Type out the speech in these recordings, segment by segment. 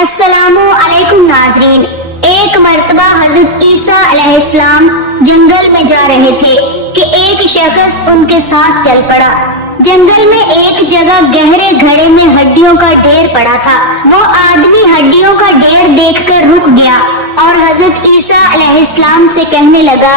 अस्सलामु अलैकुम नाज़रीन। एक मर्तबा हजरत ईसा अलैहिस्सलाम जंगल में जा रहे थे कि एक शख्स उनके साथ चल पड़ा। जंगल में एक जगह गहरे घड़े में हड्डियों का ढेर पड़ा था। वो आदमी हड्डियों का ढेर देखकर रुक गया और हजरत ईसा अलैहिस्सलाम से कहने लगा,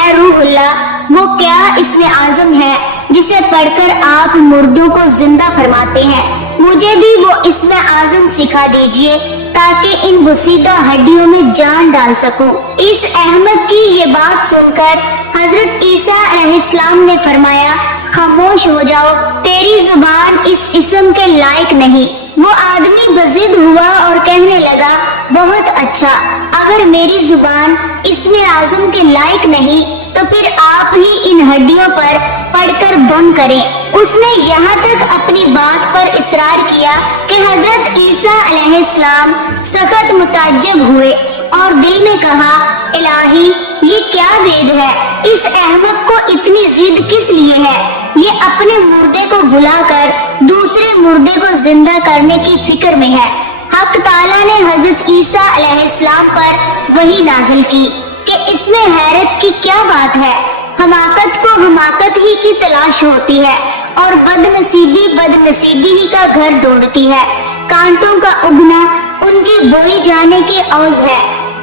ऐ रूहुल्लाह, वो क्या इसमें आज़म है जिसे पढ़कर आप मुर्दों को जिंदा फरमाते हैं? मुझे भी वो इसमें आज़म सिखा दीजिए ताकि इन बुसीदा हड्डियों में जान डाल सकूं। इस अहमद की ये बात सुनकर हजरत ईसा अलैहिस्सलाम ने फरमाया, खामोश हो जाओ, तेरी जुबान इस इस्म के लायक नहीं। वो आदमी बजिद हुआ और कहने लगा, बहुत अच्छा, अगर मेरी जुबान इसमें आज़म के लायक नहीं तो फिर आप ही इन हड्डियों पर पढ़कर दम करें। उसने यहाँ तक अपनी बात पर इसरार किया कि हजरत ईसा अलैहिस्सलाम सख्त मुताज्जब हुए और दिल में कहा, इलाही, ये क्या वेद है? इस अहमद को इतनी जिद किस लिए है? ये अपने मुर्दे को भुलाकर दूसरे मुर्दे को जिंदा करने की फिक्र में है। हक ताला ने हजरत ईसा अलैहिस्सलाम पर वही नाजिल की कि इसमें हैरत की क्या बात है? हमाकत को हमाकत ही की तलाश होती है और बदनसीबी बदनसीबी ही का घर ढूंढती है। कांटों का उगना उनकी बोई जाने के औज है।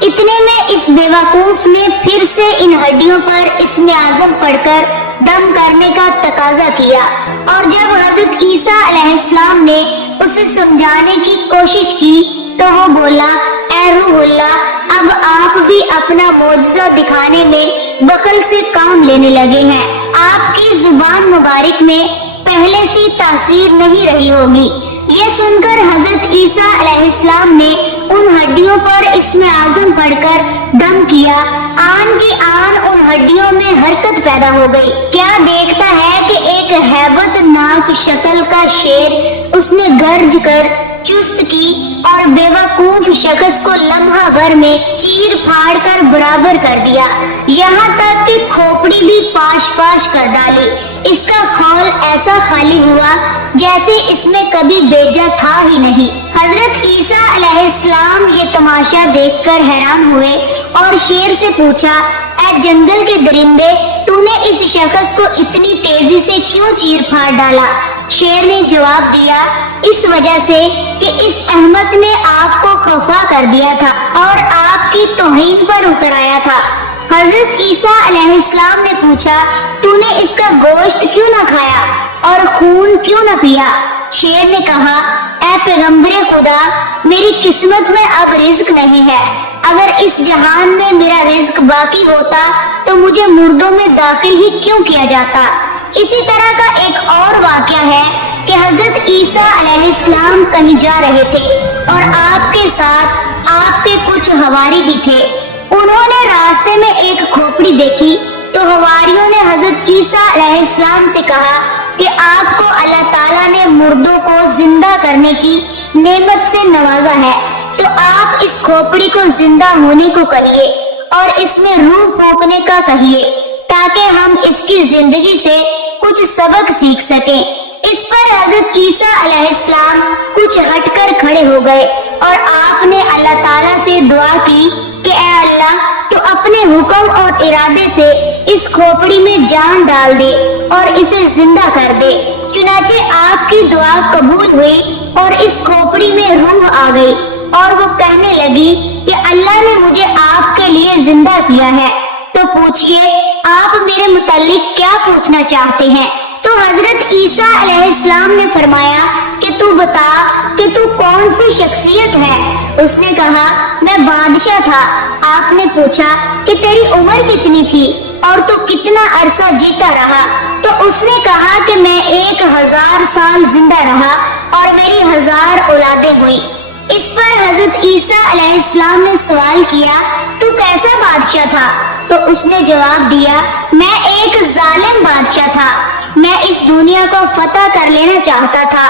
इतने में इस बेवकूफ ने फिर से इन हड्डियों पर इसमें आज़म पढ़कर दम करने का तकाजा किया और जब हजरत ईसा अलैहिस्सलाम ने उसे समझाने की कोशिश की तो वो बोला, ऐ रूहुल्लाह, अब आप भी अपना मौजज़ा दिखाने में बखल से काम लेने लगे हैं। आपकी जुबान मुबारक में पहले सी तासीर नहीं रही होगी। ये सुनकर हजरत ईसा अलैहिस्सलाम ने उन हड्डियों पर इसमें आज़म पढ़कर दम किया। आन की आन उन हड्डियों में हरकत पैदा हो गई। क्या देखता है कि एक हैबतनाक शक्ल का शेर उसने गर्ज कर चुस्त की और बेवकूफ शख्स को लम्हा भर में चीर फाड़ कर बराबर कर दिया, यहाँ तक कि खोपड़ी भी पाश पाश कर डाली। इसका खौल ऐसा खाली हुआ जैसे इसमें कभी बेजा था ही नहीं। हजरत ईसा अलैहिस्सलाम ये तमाशा देखकर हैरान हुए और शेर से पूछा, ऐ जंगल के दरिंदे, तूने इस शख्स को इतनी तेजी से क्यों चीर फाड़ डाला? शेर ने जवाब दिया, इस वजह से कि इस अहमद ने आपको खफा कर दिया था और आपकी तौहीन पर उतर आया था। हजरत ईसा अलैहिस्सलाम ने पूछा, तूने इसका गोश्त क्यों न खाया और खून क्यों न पिया? शेर ने कहा, ऐ पैगंबरे खुदा, मेरी किस्मत में अब रिज्क नहीं है। अगर इस जहान में मेरा रिज्क बाकी होता तो मुझे मुर्दों में दाखिल ही क्यों किया जाता? इसी तरह का एक और वाक़या है कि हजरत ईसा अलैहिस्सलाम कहीं जा रहे थे और आपके साथ आपके कुछ हवारी भी थे। उन्होंने रास्ते में एक खोपड़ी देखी तो हवारियों ने हजरत ईसा अलैहिस्सलाम से कहा कि आपको अल्लाह ताला ने मुर्दों को जिंदा करने की नेमत से नवाजा है, तो आप इस खोपड़ी को जिंदा होने को कहिए और इसमें रूह फूंकने का कहिए ताकि हम इसकी जिंदगी से कुछ सबक सीख सकें। इस पर हजरत ईसा अलैहिस्सलाम कुछ हटकर खड़े हो गए और आपने अल्लाह ताला से दुआ की कि ऐ अल्लाह, तो अपने हुक्म और इरादे से इस खोपड़ी में जान डाल दे और इसे जिंदा कर दे। चुनाचे आपकी दुआ कबूल हुई और इस खोपड़ी में रूह आ गई और वो कहने लगी कि अल्लाह ने मुझे आपके लिए जिंदा किया है, तो पूछिए आप मेरे मुताल्लिक क्या पूछना चाहते हैं? तो हजरत ईसा अलैहिस्सलाम ने फरमाया कि तू बता कि तू कौन सी शख्सियत है? उसने कहा, मैं बादशाह था। आपने पूछा कि तेरी उम्र कितनी थी और तू कितना अरसा जीता रहा? तो उसने कहा कि मैं 1000 साल जिंदा रहा और मेरी 1000 औलादें हुई। इस पर हजरत ईसा अलैहिस्सलाम ने सवाल किया, तू कैसा बादशाह था? तो उसने जवाब दिया, मैं एक जालिम बादशाह था। मैं इस दुनिया को फतह कर लेना चाहता था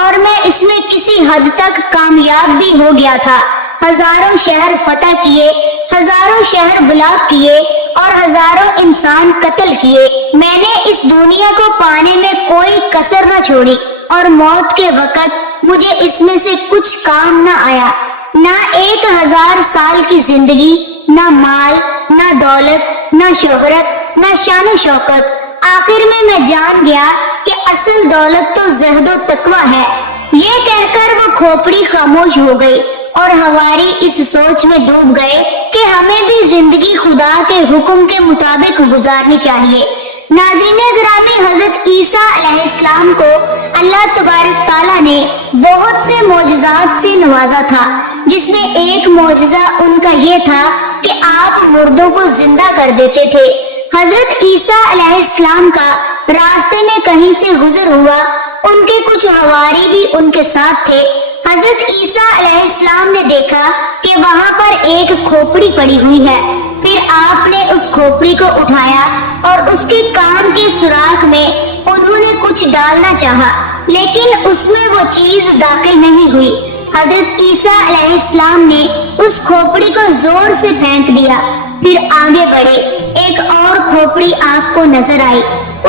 और मैं इसमें किसी हद तक कामयाब भी हो गया था। हजारों शहर फतह किए, हजारों शहर ब्लॉक किए और हजारों इंसान कत्ल किए। मैंने इस दुनिया को पाने में कोई कसर न छोड़ी और मौत के वक्त मुझे इसमें से कुछ काम न आया। نہ 1000 سال کی زندگی، نہ مال، نہ دولت، نہ شہرت، نہ شان و شوکت۔ آخر میں جان گیا کہ اصل دولت تو زہد و تقویٰ ہے۔ یہ کہہ کر وہ کھوپڑی خاموش ہو گئی اور حواری اس سوچ میں ڈوب گئے کہ ہمیں بھی زندگی خدا کے حکم کے مطابق گزارنی چاہیے۔ ناظرین گرامی، حضرت عیسیٰ علیہ السلام کو اللہ تبارک تعالیٰ نے بہت سے معجزات سے نوازا تھا، جس میں ایک معجزہ ان کا یہ تھا کہ آپ مردوں کو زندہ کر دیتے تھے۔ حضرت عیسیٰ علیہ السلام کا راستے میں کہیں سے گزر ہوا، ان کے کچھ حواری بھی ان کے ساتھ تھے۔ حضرت عیسیٰ علیہ السلام نے دیکھا کہ وہاں پر ایک کھوپڑی پڑی ہوئی ہے۔ پھر آپ نے اس کھوپڑی کو اٹھایا اور اس کے کان کے سوراخ میں انہوں نے کچھ ڈالنا چاہا، لیکن اس میں وہ چیز داخل نہیں ہوئی۔ حضرت عیسیٰ علیہ السلام نے اس کھوپڑی کو زور سے پھینک دیا، پھر آگے بڑھے۔ ایک اور کھوپڑی آپ کو نظر آئی،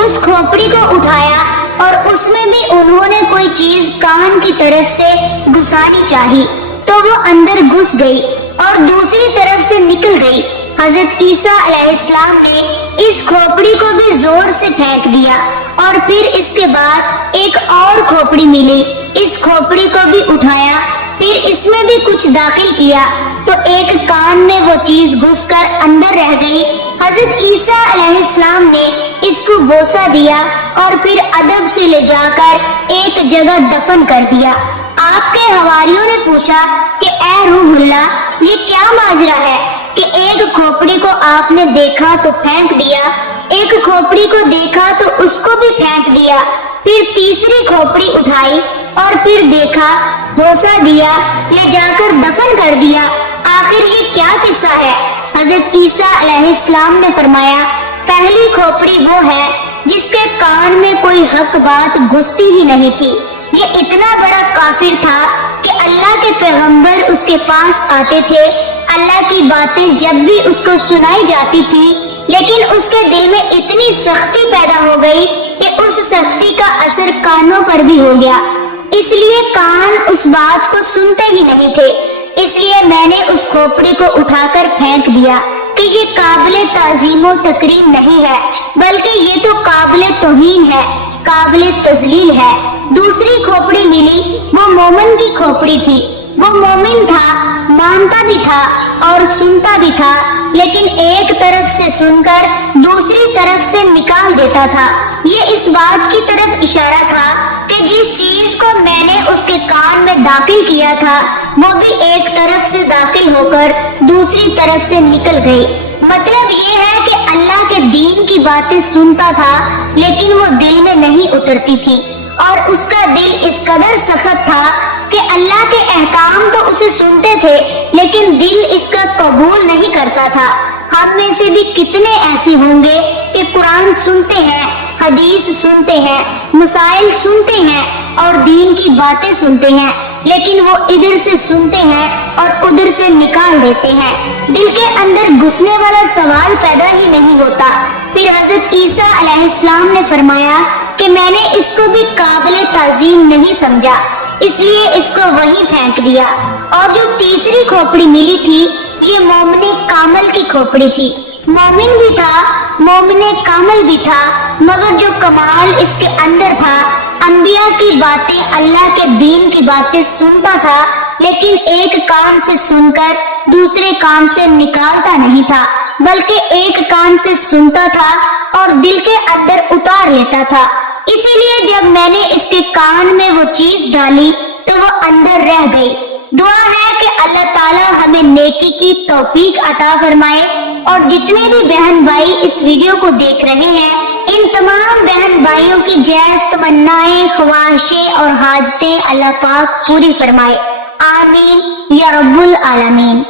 اس کھوپڑی کو اٹھایا اور اس میں بھی انہوں نے کوئی چیز کان کی طرف سے گھسانی چاہی، تو وہ اندر گھس گئی اور دوسری طرف سے نکل گئی۔ حضرت عیسیٰ علیہ السلام نے اس کھوپڑی کو بھی زور سے پھینک دیا اور پھر اس کے بعد ایک اور کھوپڑی ملی، اس کھوپڑی کو بھی اٹھایا، پھر اس میں بھی کچھ داخل کیا تو ایک کان میں وہ چیز گھس کر اندر رہ گئی۔ حضرت عیسیٰ علیہ السلام نے اس کو بوسہ دیا اور پھر ادب سے لے جا کر ایک جگہ دفن کر دیا۔ آپ کے حواریوں نے پوچھا کہ اے روح اللہ، یہ کیا ماجرا ہے کہ ایک کھوپڑی کو آپ نے دیکھا تو پھینک دیا، ایک کھوپڑی کو دیکھا تو اس کو بھی پھینک دیا، پھر تیسری کھوپڑی اٹھائی اور پھر دیکھا، بوسہ دیا، لے جا کر دفن کر دیا، آخر یہ کیا قصہ ہے؟ حضرت عیسیٰ علیہ السلام نے فرمایا، پہلی کھوپڑی وہ ہے جس کے کان میں کوئی حق بات گھستی ہی نہیں تھی۔ یہ اتنا بڑا کافر تھا کہ اللہ کے پیغمبر اس کے پاس آتے تھے، اللہ کی باتیں جب بھی اس کو سنائی جاتی تھی، لیکن اس کے دل میں اتنی سختی پیدا ہو گئی کہ اس سختی کا اثر کانوں پر بھی ہو گیا، اس لیے کان اس بات کو سنتے ہی نہیں تھے۔ اس لیے میں نے اس کھوپڑی کو اٹھا کر پھینک دیا کہ یہ قابل تعظیم و تکریم نہیں ہے، بلکہ یہ تو قابل توہین ہے، قابل تذلیل ہے۔ دوسری کھوپڑی ملی، وہ مومن کی کھوپڑی تھی۔ وہ مومن تھا، مانتا بھی تھا اور سنتا بھی تھا، لیکن ایک طرف سے سن کر دوسری طرف سے نکال دیتا تھا۔ یہ اس بات کی طرف اشارہ تھا کہ جس چیز کو میں نے اس کے کان میں داخل کیا تھا وہ بھی ایک طرف سے داخل ہو کر دوسری طرف سے نکل گئی۔ مطلب یہ ہے کہ اللہ کے دین کی باتیں سنتا تھا، لیکن وہ دل میں نہیں اترتی تھی، اور اس کا دل اس قدر سخت تھا کہ اللہ کے احکام تو اسے سنتے تھے، لیکن دل اس کا قبول نہیں کرتا تھا۔ ہم میں سے بھی کتنے ایسے ہوں گے کہ قرآن سنتے ہیں، حدیث سنتے ہیں، مسائل سنتے ہیں اور دین کی باتیں سنتے ہیں، لیکن وہ ادھر سے سنتے ہیں اور ادھر سے نکال دیتے ہیں، دل کے اندر گھسنے والا سوال پیدا ہی نہیں ہوتا۔ پھر حضرت عیسیٰ علیہ السلام نے فرمایا کہ میں نے اس کو بھی قابل تعظیم نہیں سمجھا، اس لیے اس کو وہیں پھینک دیا۔ اور جو تیسری کھوپڑی ملی تھی، یہ مومن کامل کی کھوپڑی تھی۔ مومن بھی تھا، مومن کامل بھی تھا، مگر جو کمال اس کے اندر تھا، انبیاء کی باتیں، اللہ کے دین کی باتیں سنتا تھا، لیکن ایک کان سے سن کر دوسرے کان سے نکالتا نہیں تھا، بلکہ ایک کان سے سنتا تھا اور دل کے اندر اتار لیتا تھا۔ اسی لیے جب میں نے اس کے کان میں وہ چیز ڈالی تو وہ اندر رہ گئی۔ دعا ہے کہ اللہ تعالیٰ ہمیں نیکی کی توفیق عطا فرمائے، اور جتنے بھی بہن بھائی اس ویڈیو کو دیکھ رہے ہیں، ان تمام بہن بھائیوں کی جائز تمنائیں، خواہشیں اور حاجتیں اللہ پاک پوری فرمائے۔ آمین یا رب العالمین۔